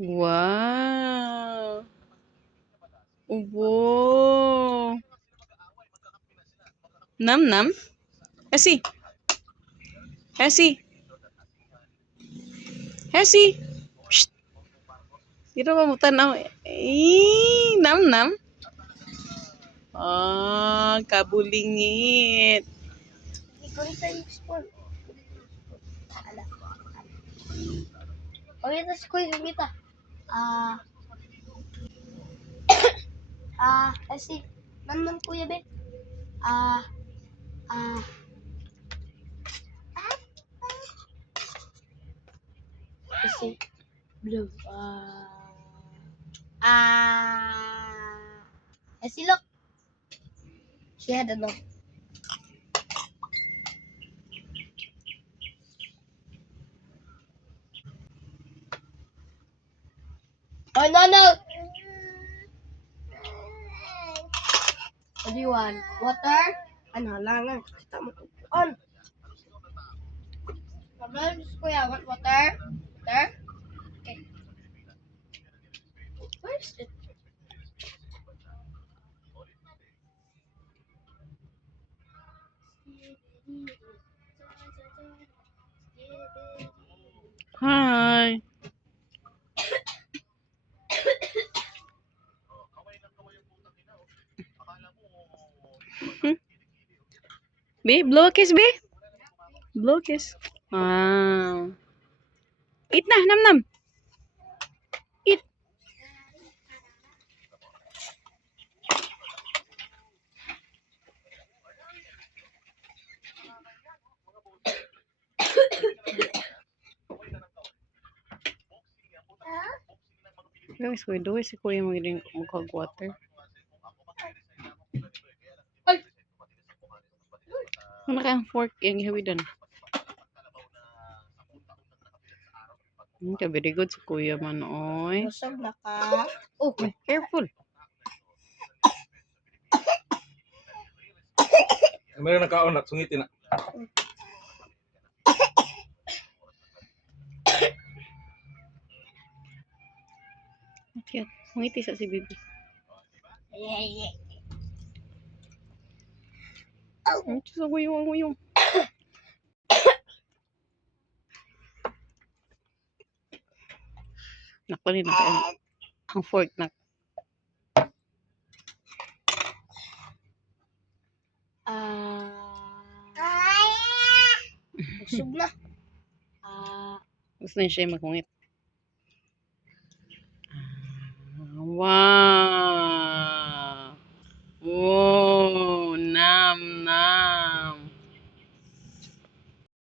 Wow! Wow! Nam-nam? Hesi! Hesi! Hesi! Shh! Dito ba mo tanaw? Nam-nam? Ah, kabulingit. Pagkita si Kuya Gumita. Kasi, naman Kuya Ben. Kasi, blue. Kasi look. She had a look. Oh, no. What do you want? Water? Ano, langan. Kita mo. On. Problem, Kuya, want water? Water? Okay. Where's it? Hi. Be, blow a kiss, be. Blow a kiss. Wow. Eat na, nam-nam. Eat. Guys, kuya, doon si kuya mag-water. Ay! Ano kaya ang fork yung ihawidan? Okay, very good si kuya man, oy. Busog na ka. Oh, careful. Meron nakaon na sungitin na. Okay, ngiti sa si baby. Yeah. Ang sa guyong. Nakunin na ang fork na. Busog na. Gusto na siya magungit. Wow! Wow! Nam!